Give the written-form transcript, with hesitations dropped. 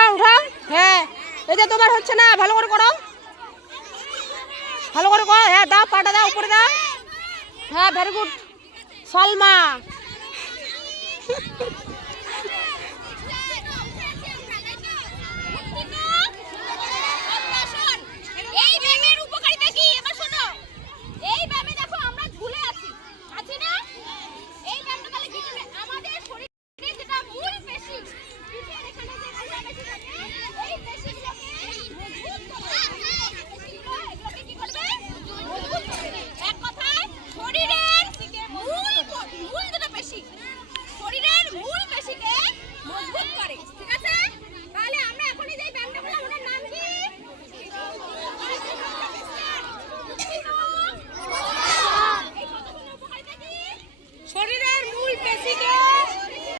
উঠাও উঠাও। হ্যাঁ এই যে তোমার হচ্ছে না, ভালো করে করো, ভালো করে করো। হ্যাঁ দাও, পাটা দাও, উপরে দাও। হ্যাঁ ভেরি গুড সালমা।